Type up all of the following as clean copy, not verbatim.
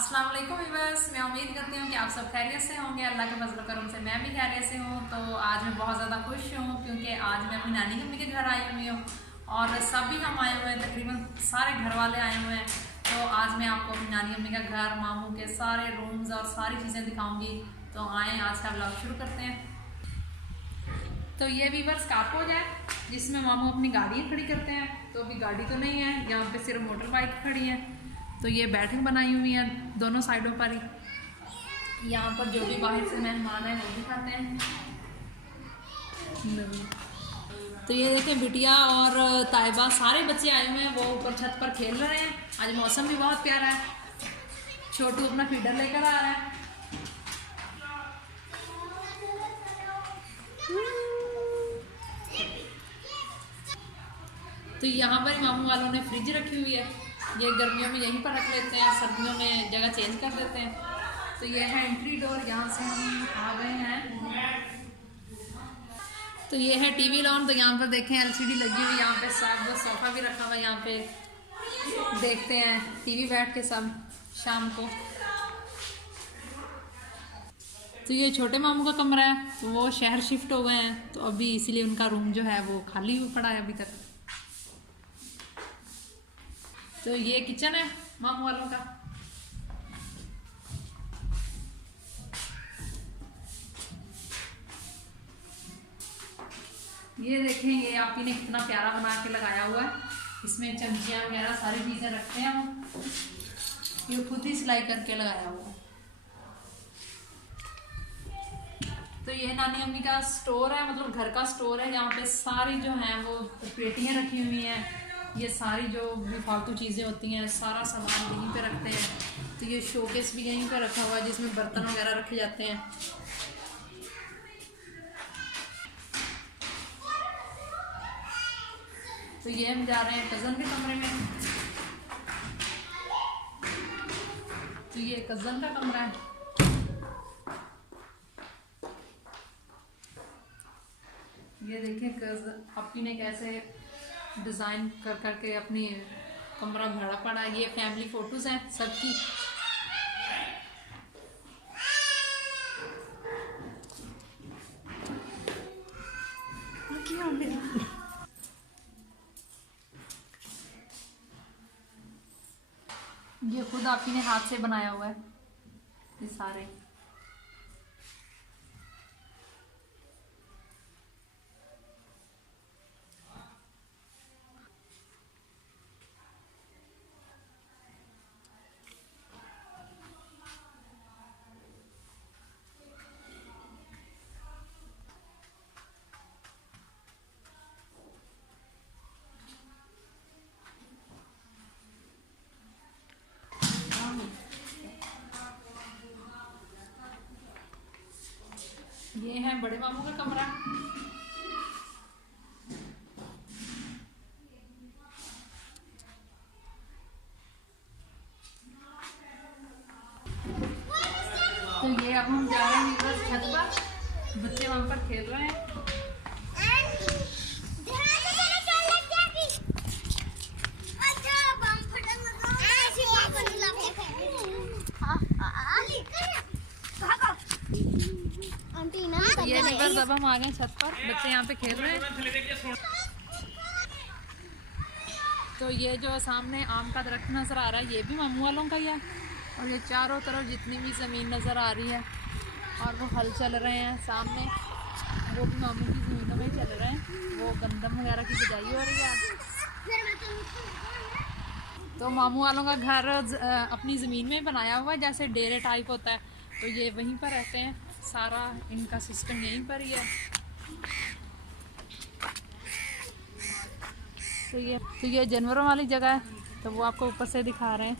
अस्सलाम वालेकुम व्यूअर्स, मैं उम्मीद करती हूँ कि आप सब खैरियत से होंगे। अल्लाह के फजल करम से मैं भी खैरियत से हूँ। तो आज मैं बहुत ज़्यादा खुश हूँ क्योंकि आज मैं अपनी नानी अम्मी के घर आई हुई हूँ और सभी हम आए हुए हैं, तकरीबन सारे घर वाले आए हुए हैं। तो आज मैं आपको अपनी नानी अम्मी का घर, मामू के सारे रूम्स और सारी चीज़ें दिखाऊँगी। तो आएँ, आज का ब्लॉग शुरू करते हैं। तो ये व्यूअर्स कारपोर्च है जिसमें मामू अपनी गाड़ी खड़ी करते हैं। तो अभी गाड़ी तो नहीं है, यहाँ पे सिर्फ मोटर बाइक खड़ी है। तो ये बैठक बनाई हुई है दोनों साइडों पर ही। यहाँ पर जो भी बाहर से मेहमान हैं वो भी खाते हैं। तो ये देखें, बिटिया और ताइबा सारे बच्चे आए हुए हैं, वो ऊपर छत पर खेल रहे हैं। आज मौसम भी बहुत प्यारा है। छोटू अपना फीडर लेकर आ रहा है। तो यहाँ पर मामू वालों ने फ्रिज रखी हुई है। ये गर्मियों में यहीं पर रख लेते हैं, सर्दियों में जगह चेंज कर देते हैं। तो ये है एंट्री डोर, यहाँ से हम आ गए हैं। तो ये है टीवी लॉन। तो यहाँ पर देखें एलसीडी लगी हुई, यहाँ पे सब सोफा भी रखा हुआ है। यहाँ पे देखते हैं टीवी बैठ के सब शाम को। तो ये छोटे मामू का कमरा है, तो वो शहर शिफ्ट हो गए हैं, तो अभी इसीलिए उनका रूम जो है वो खाली पड़ा है अभी तक। तो ये किचन है मामू वालों का। ये देखें, ये आप ही ने कितना प्यारा बना के लगाया हुआ है। इसमें चमचियाँ वगैरह सारी चीज़ें रखते हैं हम। ये खुद ही सिलाई करके लगाया हुआ है। तो ये नानी अम्मी का स्टोर है, मतलब घर का स्टोर है, जहाँ पे सारी जो है वो पेटियाँ रखी हुई हैं। ये सारी जो भी फालतू चीज़ें होती हैं सारा सामान यहीं पे रखते हैं। तो ये शोकेस भी यहीं पे रखा हुआ है जिसमें बर्तन वगैरह रखे जाते हैं। तो ये हम जा रहे हैं कज़न के कमरे में। तो ये कज़न का कमरा है। ये देखें अपनी ने कैसे डिज़ाइन कर करके अपनी कमरा भरा पड़ा। ये फैमिली फ़ोटोज़ हैं सबकी। ये खुद आप ही ने हाथ से बनाया हुआ है ये सारे। ये है बड़े मामू का कमरा। तो ये अब हम जा रहे हैं बस छत पर, बच्चे वहां पर खेल रहे हैं। ये बस अब हम आ गए छत पर, बच्चे यहाँ पे खेल रहे हैं। तो ये जो सामने आम का दरख्त नज़र आ रहा है ये भी मामू वालों का ही है। और ये चारों तरफ जितनी भी ज़मीन नज़र आ रही है और वो हल चल रहे हैं सामने, वो भी मामू की ज़मीनों में चल रहे हैं। वो गंदम वगैरह की बिजाई हो रही है। तो मामू वालों का घर अपनी ज़मीन में बनाया हुआ है, जैसे डेरे टाइप होता है। तो ये वहीं पर रहते हैं, सारा इनका सिस्टम यहीं पर ही है। तो ये जानवरों वाली जगह है, तो वो आपको ऊपर से दिखा रहे हैं।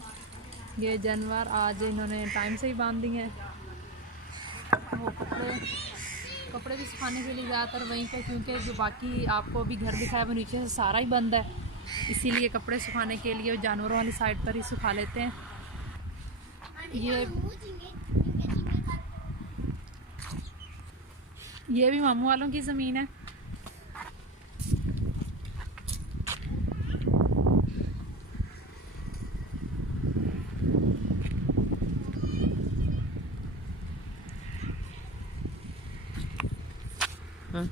ये जानवर आज इन्होंने टाइम से ही बांध दिए हैं। वो कपड़े भी सुखाने के लिए ज़्यादातर वहीं पर, क्योंकि जो बाकी आपको अभी घर दिखाया वो नीचे से सारा ही बंद है, इसीलिए कपड़े सुखाने के लिए जानवरों वाली साइड पर ही सुखा लेते हैं। ये भी मामू वालों की ज़मीन है। हाँ।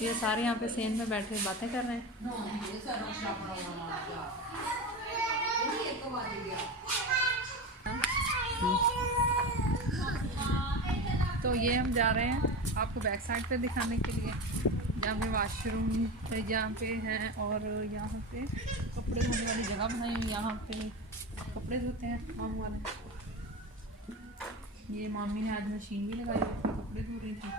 ये सारे यहाँ पे सेन में बैठे बातें कर रहे हैं। तो ये हम जा रहे हैं आपको बैक साइड पे दिखाने के लिए, जहाँ पे वाशरूम है, जहाँ पे है, और यहाँ पे कपड़े धोने वाली जगह बनाई हुई, यहाँ पे कपड़े धोते हैं मामू वाले। ये मामी ने आज मशीन भी लगाई हुई थी, कपड़े धो रही थी।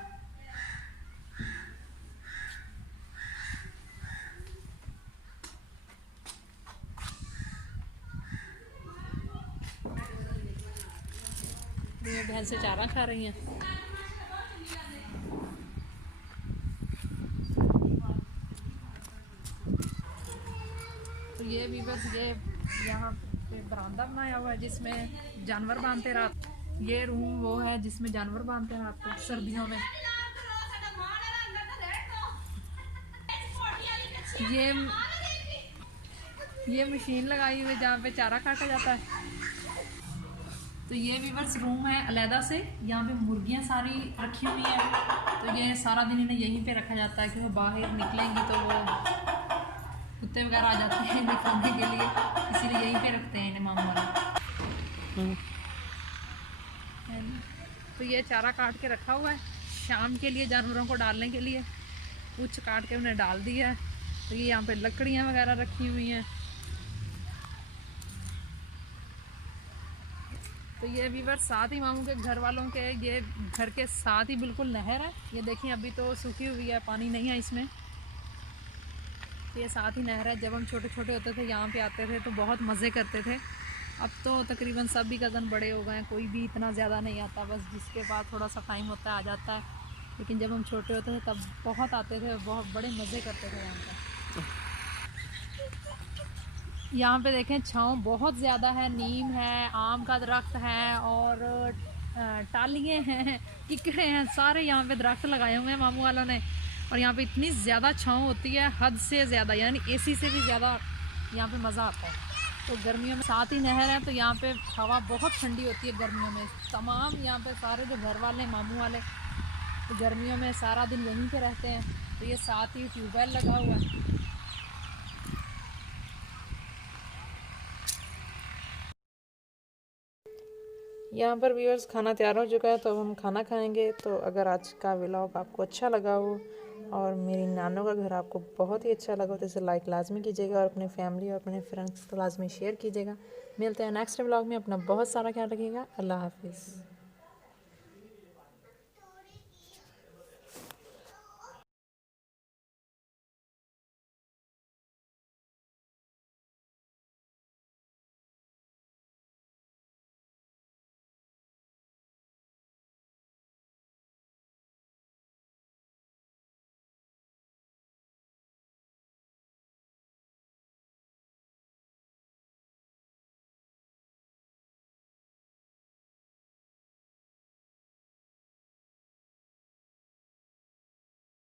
ये भैंस से चारा खा रही हैं। तो ये भी बस ये यहाँ पे बरामदा बनाया हुआ है जिसमें जानवर बांधते रात। ये रूम वो है जिसमें जानवर बांधते हैं रात को सर्दियों में। ये मशीन लगाई हुई है जहाँ पे चारा काटा जाता है। तो ये भी बस रूम है अलहदा से, यहाँ पे मुर्गियाँ सारी रखी हुई हैं। तो ये सारा दिन इन्हें यहीं पे रखा जाता है कि वो बाहर निकलेंगी तो वो कुत्ते वगैरह आ जाते हैं इन्हें खाने के लिए, इसीलिए यहीं पे रखते हैं इन्हें मामू वाले। तो ये चारा काट के रखा हुआ है शाम के लिए जानवरों को डालने के लिए, कुछ काट के उन्हें डाल दिया है। तो ये यहाँ पे लकड़ियाँ वगैरह रखी हुई हैं। तो ये व्यूअर साथ ही मामू के घर वालों के, ये घर के साथ ही बिल्कुल नहर है। ये देखिए अभी तो सूखी हुई है, पानी नहीं है इसमें। तो ये साथ ही नहर है। जब हम छोटे छोटे होते थे यहाँ पे आते थे तो बहुत मज़े करते थे। अब तो तकरीबन सभी कज़न बड़े हो गए हैं, कोई भी इतना ज़्यादा नहीं आता, बस जिसके पास थोड़ा सा टाइम होता है आ जाता है। लेकिन जब हम छोटे होते थे तब बहुत आते थे, बहुत बड़े मज़े करते थे यहाँ पर। यहाँ पे देखें छाँव बहुत ज़्यादा है, नीम है, आम का दरख्त है, और टालियाँ हैं, किकड़े हैं, सारे यहाँ पे दरख्त लगाए हुए हैं मामू वालों ने। और यहाँ पे इतनी ज़्यादा छाँव होती है, हद से ज़्यादा, यानी एसी से भी ज़्यादा यहाँ पे मज़ा आता है। तो गर्मियों में साथ ही नहर है तो यहाँ पे हवा बहुत ठंडी होती है गर्मियों में। तमाम यहाँ पे सारे जो घर वाले मामू वाले तो गर्मियों में सारा दिन यहीं पे रहते हैं। तो ये साथ ही ट्यूबवेल लगा हुआ है। यहाँ पर व्यूअर्स खाना तैयार हो चुका है, तो अब हम खाना खाएंगे। तो अगर आज का व्लॉग आपको अच्छा लगा हो और मेरी नानों का घर आपको बहुत ही अच्छा लगा हो तो इसे लाइक लाजमी कीजिएगा और अपने फैमिली और अपने फ्रेंड्स को लाजमी शेयर कीजिएगा। मिलते हैं नेक्स्ट व्लॉग में। अपना बहुत सारा ख्याल रखिएगा। अल्लाह हाफिज़।